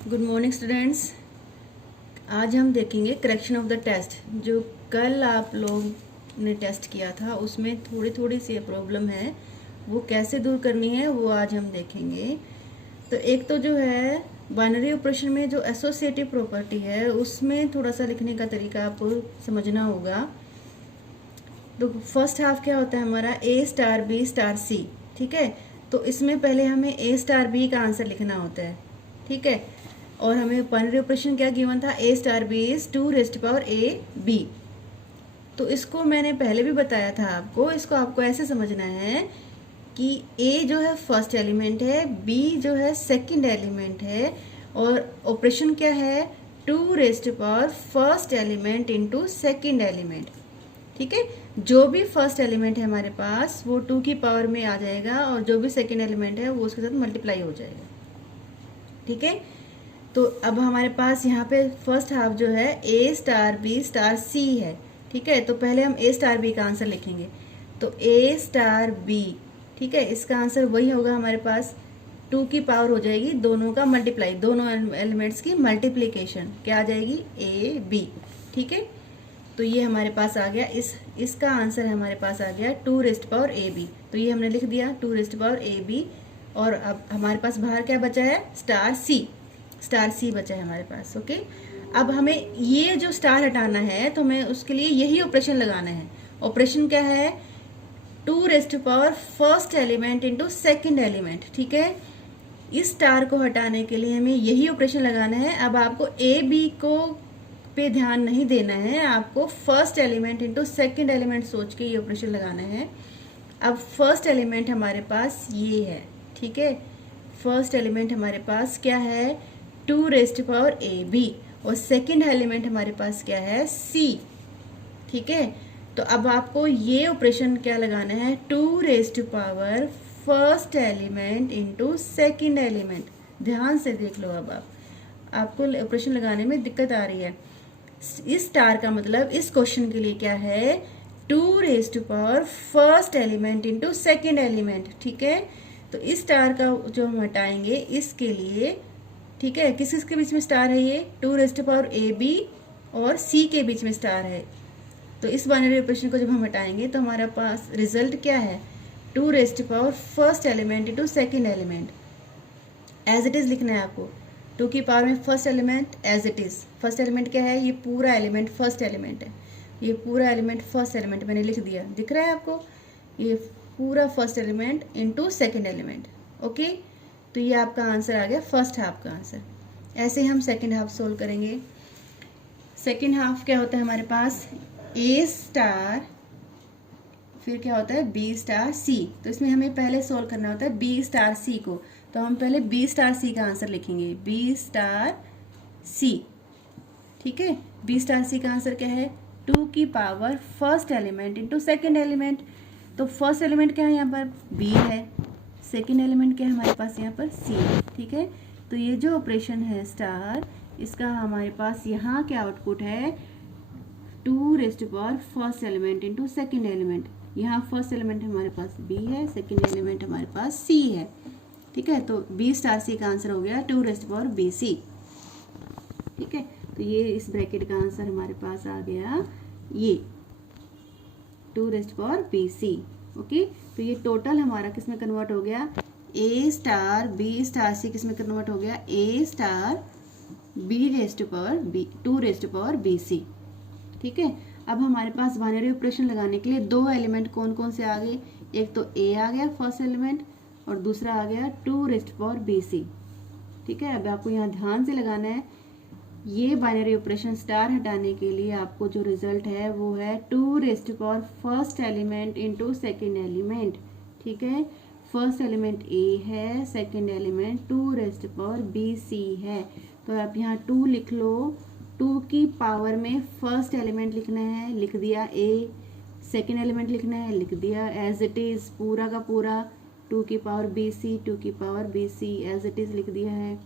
Good morning students. आज हम देखेंगे करेक्शन ऑफ द टेस्ट। जो कल आप लोग ने टेस्ट किया था उसमें थोड़ी थोड़ी सी प्रॉब्लम है, वो कैसे दूर करनी है वो आज हम देखेंगे। तो एक तो जो है बाइनरी ऑपरेशन में जो एसोसिएटिव प्रॉपर्टी है उसमें थोड़ा सा लिखने का तरीका आपको समझना होगा। तो फर्स्ट हाफ क्या होता है हमारा ए स्टार बी स्टार सी, ठीक है। तो इसमें पहले हमें ए स्टार बी का आंसर लिखना होता है, ठीक है। और हमें बाइनरी ऑपरेशन क्या गिवन था, A star B is 2 raised power A B. तो इसको मैंने पहले भी बताया था आपको, इसको आपको ऐसे समझना है कि ए जो है फर्स्ट एलिमेंट है, बी जो है सेकंड एलिमेंट है, और ऑपरेशन क्या है 2 raised power first element into second element, ठीक है। जो भी फर्स्ट एलिमेंट है हमारे पास वो 2 की पावर में आ जाएगा और जो भी सेकंड एलिमेंट है वो उसके साथ मल्टीप्लाई हो जाएगा, ठीक है। तो अब हमारे पास यहाँ पे फर्स्ट हाफ जो है ए स्टार बी स्टार सी है, ठीक है। तो पहले हम ए स्टार बी का आंसर लिखेंगे। तो ए स्टार बी, ठीक है, इसका आंसर वही होगा हमारे पास 2 की पावर हो जाएगी, दोनों का मल्टीप्लाई, दोनों एलिमेंट्स की मल्टीप्लीकेशन क्या आ जाएगी ए बी, ठीक है। तो ये हमारे पास आ गया, इसका आंसर हमारे पास आ गया 2 रेज़्ड पावर ए बी। तो ये हमने लिख दिया 2 रेज़्ड पावर ए बी। और अब हमारे पास बाहर क्या बचा है, स्टार सी बचा है हमारे पास, ओके। अब हमें ये जो स्टार हटाना है तो हमें उसके लिए यही ऑपरेशन लगाना है। ऑपरेशन क्या है 2 raised power first element into second element, ठीक है। इस स्टार को हटाने के लिए हमें यही ऑपरेशन लगाना है। अब आपको ए बी को पे ध्यान नहीं देना है, आपको first element into second element सोच के ये ऑपरेशन लगाना है। अब फर्स्ट एलिमेंट हमारे पास ये है, ठीक है। फर्स्ट एलिमेंट हमारे पास क्या है 2 रेज़्ड पावर ए बी, और सेकंड एलिमेंट हमारे पास क्या है सी, ठीक है। तो अब आपको ये ऑपरेशन क्या लगाना है 2 raised power first element into second element. ध्यान से देख लो, अब आपको ऑपरेशन लगाने में दिक्कत आ रही है। इस स्टार का मतलब इस क्वेश्चन के लिए क्या है 2 raised power first element into second element, ठीक है। तो इस स्टार का जो हम हटाएंगे इसके लिए, ठीक है, किस किसके बीच में स्टार है, ये 2 रेज़्ड पावर ए बी और सी के बीच में स्टार है। तो इस बाइनरी ऑपरेशन को जब हम हटाएंगे तो हमारे पास रिजल्ट क्या है 2 raised power first element into second element. As it is लिखना है आपको, 2 की पावर में first element as it is. First element क्या है, ये पूरा एलिमेंट फर्स्ट एलिमेंट है, ये पूरा एलिमेंट फर्स्ट एलिमेंट मैंने लिख दिया, दिख रहा है आपको, ये पूरा first element into second element, okay. तो ये आपका आंसर आ गया फर्स्ट हाफ का आंसर। ऐसे हम सेकंड हाफ सोल्व करेंगे। सेकंड हाफ क्या होता है हमारे पास ए स्टार, फिर क्या होता है बी स्टार सी। तो इसमें हमें पहले सोल्व करना होता है बी स्टार सी को। तो हम पहले बी स्टार सी का आंसर लिखेंगे, बी स्टार सी, ठीक है। बी स्टार सी का आंसर क्या है 2 की power first element into second element. तो फर्स्ट एलिमेंट क्या है यहाँ पर बी है, सेकंड एलिमेंट क्या है हमारे पास यहाँ पर सी है, ठीक है। तो ये जो ऑपरेशन है स्टार, इसका हमारे पास यहाँ क्या आउटपुट है 2 raised power first element into second element. यहाँ फर्स्ट एलिमेंट हमारे पास बी है, सेकंड एलिमेंट हमारे पास सी है, ठीक है। तो बी स्टार सी का आंसर हो गया 2 रेज़्ड पावर बी सी, ठीक है। तो ये इस ब्रैकेट का आंसर हमारे पास आ गया ये 2 raised power B C, okay. तो ये टोटल हमारा किस में कन्वर्ट हो गया A star B star C, किस में कन्वर्ट हो गया A star B raised power B 2 raised power B C, ठीक है। अब हमारे पास बाइनरी ऑपरेशन लगाने के लिए 2 एलिमेंट कौन कौन से आ गए, एक तो ए आ गया फर्स्ट एलिमेंट और दूसरा आ गया 2 रेज़्ड पावर बी सी, ठीक है। अब आपको यहाँ ध्यान से लगाना है, ये बाइनरी ऑपरेशन स्टार हटाने के लिए आपको जो रिजल्ट है वो है 2 raised power first element into second element, ठीक है। फर्स्ट एलिमेंट ए है, second element 2 raised power B C है। तो आप यहाँ 2 लिख लो, 2 की पावर में फर्स्ट एलिमेंट लिखना है, लिख दिया ए, सेकंड एलिमेंट लिखना है, लिख दिया एज इट इज पूरा का पूरा 2 की पावर बी सी, 2 की power B C as it is लिख दिया है,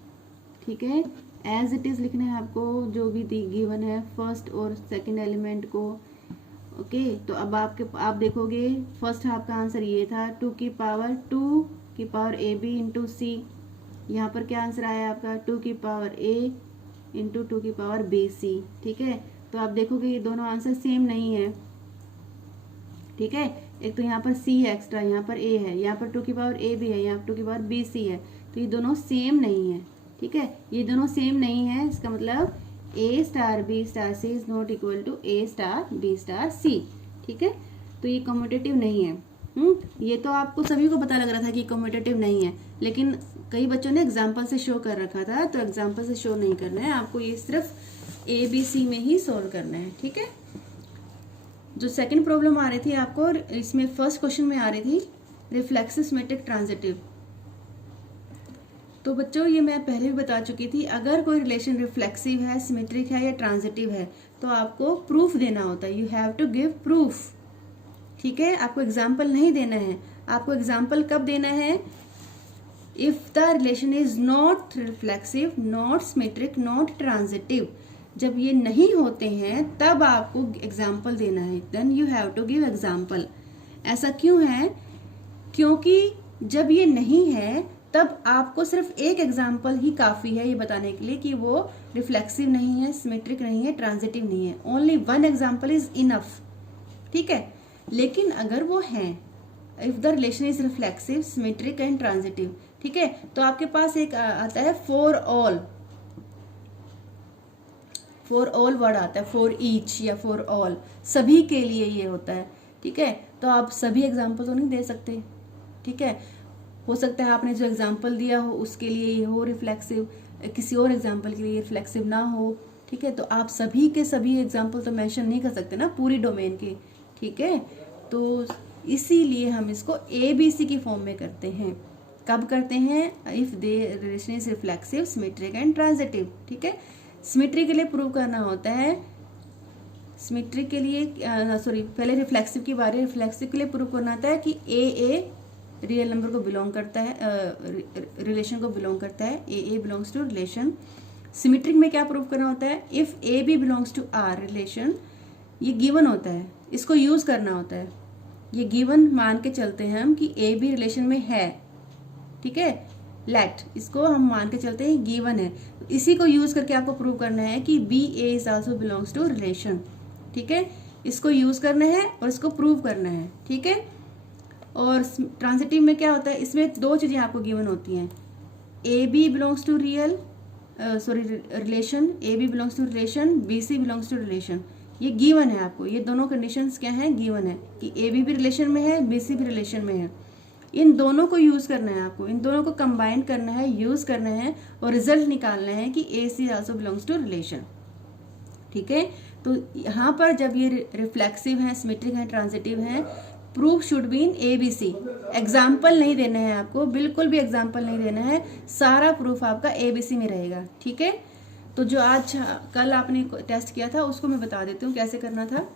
ठीक है। एज इट इज लिखना है आपको जो भी गिवन है फर्स्ट और सेकंड एलिमेंट को, ओके। तो अब आप देखोगे फर्स्ट हाफ का आंसर ये था 2 की पावर ए बी इंटू सी, यहाँ पर क्या आंसर आया आपका 2 की पावर a इंटू 2 की पावर bc। ठीक है, तो आप देखोगे ये दोनों आंसर सेम नहीं है। ठीक है, एक तो यहाँ पर c है एक्स्ट्रा, यहाँ पर a है, यहाँ पर 2 की पावर a भी है, यहाँ पर 2 की पावर bc है, तो ये दोनों सेम नहीं है। ठीक है, ये दोनों सेम नहीं है, इसका मतलब a star b star c is not equal to a star b star c। ठीक है, तो ये कम्यूटेटिव नहीं है। ये तो आपको सभी को पता लग रहा था कि कम्यूटेटिव नहीं है, लेकिन कई बच्चों ने एग्जाम्पल से शो कर रखा था, तो एग्जाम्पल से शो नहीं करना है आपको, ये सिर्फ ए बी सी में ही सोल्व करना है। ठीक है, जो सेकंड प्रॉब्लम आ रही थी आपको, इसमें फर्स्ट क्वेश्चन में आ रही थी रिफ्लेक्सिव सिमेट्रिक ट्रांजिटिव। तो बच्चों ये मैं पहले भी बता चुकी थी, अगर कोई रिलेशन रिफ्लेक्सिव है, सिमेट्रिक है या ट्रांजिटिव है तो आपको प्रूफ देना होता है, you have to give proof. ठीक है, आपको एग्जाम्पल नहीं देना है। आपको एग्जाम्पल कब देना है? If the relation is not reflexive, not symmetric, not transitive, जब ये नहीं होते हैं तब आपको एग्जाम्पल देना है, then you have to give example. ऐसा क्यों है? क्योंकि जब ये नहीं है तब आपको सिर्फ एक एग्जाम्पल ही काफी है ये बताने के लिए कि वो रिफ्लेक्सिव नहीं है, सिमेट्रिक नहीं है, ट्रांजिटिव नहीं है। Only one example is enough. ठीक है, लेकिन अगर वो है, if the relation is reflexive, symmetric and transitive, ठीक है, तो आपके पास एक आता है for all, for all word आता है, फॉर ईच या फॉर ऑल, सभी के लिए ये होता है। ठीक है, तो आप सभी एग्जाम्पल तो नहीं दे सकते। ठीक है, हो सकता है आपने जो एग्जाम्पल दिया हो उसके लिए ये हो रिफ्लेक्सिव, किसी और एग्जाम्पल के लिए रिफ्लेक्सिव ना हो। ठीक है, तो आप सभी के सभी एग्जाम्पल तो मेंशन नहीं कर सकते ना पूरी डोमेन के। ठीक है, तो इसीलिए हम इसको ABC की फॉर्म में करते हैं। कब करते हैं? If they relation is reflexive, symmetric and transitive. ठीक है, सिमेट्री के लिए प्रूव करना होता है, सिमेट्रिक के लिए पहले रिफ्लेक्सिव की बारी, रिफ्लेक्सिव के लिए प्रूव करना होता है कि ए रियल नंबर को बिलोंग करता है, रिलेशन को बिलोंग करता है, A belongs to relation. Symmetric में क्या प्रूव करना होता है? If A B belongs to R relation, ये गिवन होता है, इसको यूज करना होता है। ये गिवन मान के चलते हैं हम कि ए बी रिलेशन में है। ठीक है, लेट, इसको हम मान के चलते हैं गिवन है, इसी को यूज करके आपको प्रूव करना है कि B A is also belongs to relation. ठीक है, इसको यूज करना है और इसको प्रूव करना है। ठीक है, और ट्रांजिटिव में क्या होता है? इसमें दो चीजें आपको गिवन होती हैं, A B belongs to relation, A B belongs to relation, B C belongs to relation. ये गिवन है आपको, ये दोनों कंडीशंस क्या है? गिवन है कि ए बी भी रिलेशन में है, बी सी भी रिलेशन में है। इन दोनों को यूज करना है आपको, इन दोनों को कंबाइन करना है, यूज करना है और रिजल्ट निकालना है कि ए सी आल्सो बिलोंग्स टू रिलेशन। ठीक है, तो यहाँ पर जब ये रिफ्लेक्सिव है, सिमेट्रिक है, ट्रांजिटिव है, proof should be in ABC। Example नहीं देना है आपको, बिल्कुल भी एग्जाम्पल नहीं देना है, सारा प्रूफ आपका ABC में रहेगा। ठीक है, तो जो आज कल आपने टेस्ट किया था उसको मैं बता देती हूँ कैसे करना था।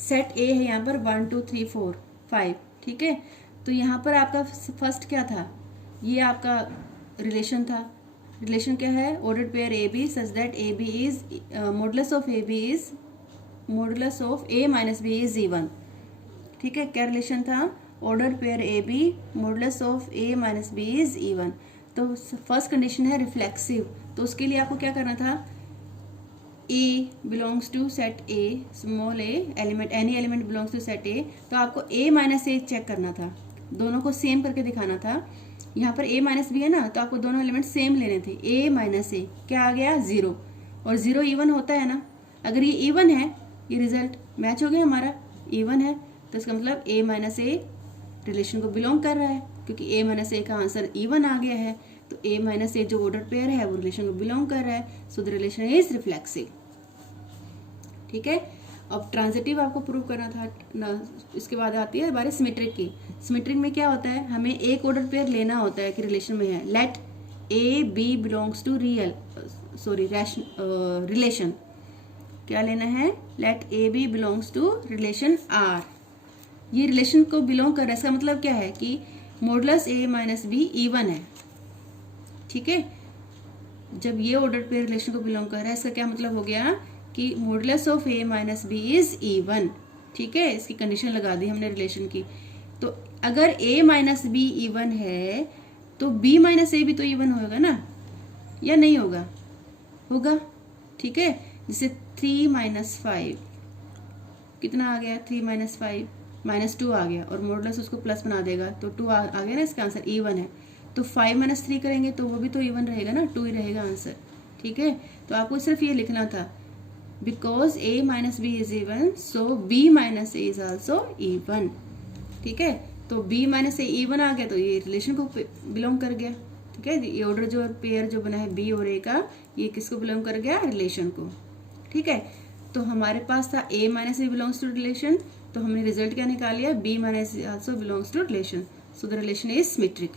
सेट A है यहाँ पर 1 2 3 4 5। ठीक है, तो यहाँ पर आपका फर्स्ट क्या था? ये आपका रिलेशन था। रिलेशन क्या है? Ordered pair AB such that AB is modulus of AB is modulus of A minus B is even. ठीक है, क्या रिलेशन था? Ordered pair AB modulus of A minus B is even. तो first condition है reflexive, तो उसके लिए आपको क्या करना था? A belongs to set A, small a element, any element belongs to set A, तो आपको A माइनस A चेक करना था, दोनों को सेम करके दिखाना था। यहाँ पर A माइनस B है ना, तो आपको दोनों एलिमेंट सेम लेने थे। A माइनस A क्या आ गया? 0, और 0 इवन होता है ना, अगर ये इवन है, ये रिजल्ट मैच हो गया हमारा, इवन है, तो इसका मतलब A माइनस A रिलेशन को बिलोंग कर रहा है, क्योंकि A माइनस A का आंसर इवन आ गया है, तो A माइनस A जो ऑर्डर पेयर है वो रिलेशन को बिलोंग कर रहा है, so the relation is reflexive. ठीक है, अब ट्रांजिटिव आपको प्रूव करना था ना। इसके बाद आती है बारी सिमेट्रिक की। सिमेट्रिक में क्या होता है? हमें एक ऑर्डर पेयर लेना होता है कि रिलेशन में है, let A B belongs to relation. क्या लेना है? Let A B belongs to relation R। ये रिलेशन को बिलोंग कर रहा है, इसका मतलब क्या है कि modulus A minus B even है। ठीक है, जब ये ऑर्डर पेयर रिलेशन को बिलोंग कर रहा है, इसका क्या मतलब हो गया कि modulus of A minus B is even. ठीक है, इसकी कंडीशन लगा दी हमने रिलेशन की। तो अगर A माइनस B इवन है तो तो b माइनस ए भी तो इवन होगा ना, या नहीं होगा? होगा, ठीक है। जैसे 3 माइनस 5 कितना आ गया? 3 माइनस 5 माइनस 2 आ गया, और मॉडुलस उसको प्लस बना देगा तो 2 आ गया ना, इसका आंसर इवन है। तो 5 माइनस 3 करेंगे तो वो भी तो इवन रहेगा ना, 2 ही रहेगा आंसर, ठीक है। तो आपको सिर्फ ये लिखना था, because a minus B is even so b minus A is also even, ठीक है। तो b माइनस ए इवन आ गया तो ये रिलेशन को बिलोंग कर गया, ठीक है। ये ऑर्डर जो पेयर जो बना है b और a का, ये किसको बिलोंग कर गया? रिलेशन को, ठीक है। तो हमारे पास था a minus B belongs to relation, तो हमने रिजल्ट क्या निकाल लिया? b minus also belongs to relation, so the relation is symmetric,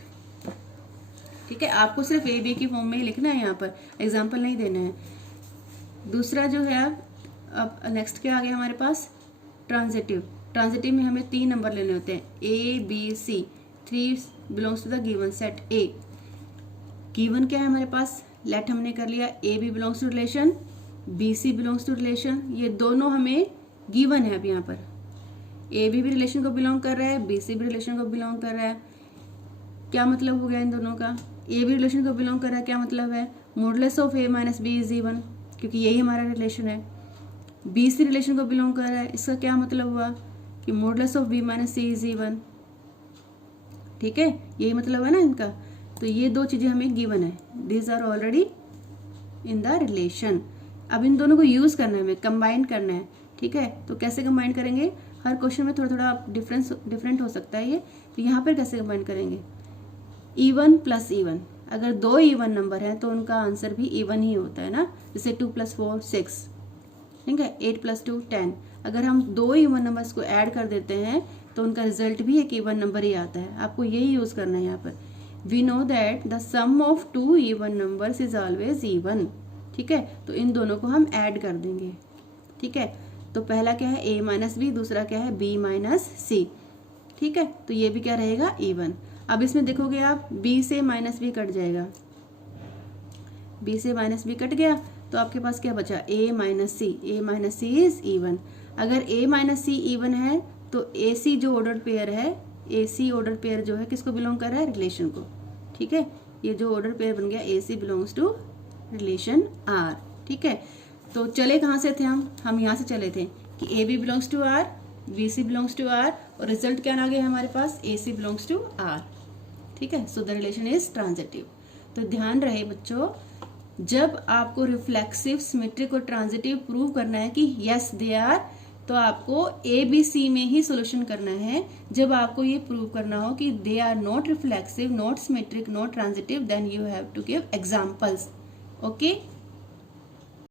ठीक है। आपको सिर्फ ए बी की फॉर्म में ही लिखना है, यहाँ पर एग्जाम्पल नहीं देना है। दूसरा जो है, अब नेक्स्ट क्या आ गया हमारे पास? ट्रांजिटिव। ट्रांजिटिव में हमें 3 नंबर लेने होते हैं, A B C, 3 belongs to the given set A. Given क्या है हमारे पास? लेट हमने कर लिया A B belongs to relation, B C belongs to relation, ये दोनों हमें गिवन है। अब यहाँ पर ए बी भी रिलेशन को बिलोंग कर रहा है, बी सी भी रिलेशन को बिलोंग कर रहा है। क्या मतलब हो गया इन दोनों का? ए भी रिलेशन को बिलोंग कर रहा है, क्या मतलब है? Modulus of A minus B is even, क्योंकि यही हमारा रिलेशन है। बी सी रिलेशन को बिलोंग कर रहा है, इसका क्या मतलब हुआ? कि modulus of B minus C is even, ठीक है, यही मतलब है ना इनका। तो ये 2 चीजें हमें गिवन है, these are already in the relation. अब इन दोनों को यूज करना है, हमें कंबाइन करना है, ठीक है। तो कैसे कंबाइन करेंगे? हर क्वेश्चन में थोड़ा थोड़ा डिफरेंट हो सकता है ये। तो यहाँ पर कैसे कंबाइन करेंगे? इवन प्लस इवन, अगर 2 इवन नंबर है तो उनका आंसर भी इवन ही होता है ना। जैसे 2 + 4 6, ठीक है, 8 + 2 10। अगर हम 2 इवन नंबर्स को ऐड कर देते हैं तो उनका रिजल्ट भी एक इवन नंबर ही आता है। आपको यही यूज करना है यहाँ पर। We know that the sum of 2 even numbers is always even, ठीक है। तो इन दोनों को हम ऐड कर देंगे, ठीक है। तो पहला क्या है? a माइनस बी, दूसरा क्या है? b माइनस सी, ठीक है। तो ये भी क्या रहेगा? इवन। अब इसमें देखोगे आप, b से माइनस बी कट जाएगा, b से माइनस बी कट गया तो आपके पास क्या बचा? a minus C, a minus C is even. अगर a माइनस सी इवन है तो ac जो ऑर्डर पेयर है, ac ऑर्डर पेयर जो है किसको बिलोंग कर रहा है? रिलेशन को, ठीक है। ये जो ऑर्डर पेयर बन गया ac belongs to relation r, ठीक है। तो चले कहाँ से थे हम यहाँ से चले थे कि ab belongs to r, bc belongs to r, और रिजल्ट क्या आ गया हमारे पास? ac बिलोंग्स टू r, ठीक है। So the relation is transitive. तो ध्यान रहे बच्चों, जब आपको रिफ्लेक्सिव, सिमेट्रिक और ट्रांजिटिव प्रूव करना है कि यस दे आर, तो आपको ए बी सी में ही सोल्यूशन करना है। जब आपको ये प्रूव करना हो कि they are not reflexive, not symmetric, not transitive, then you have to give examples, okay.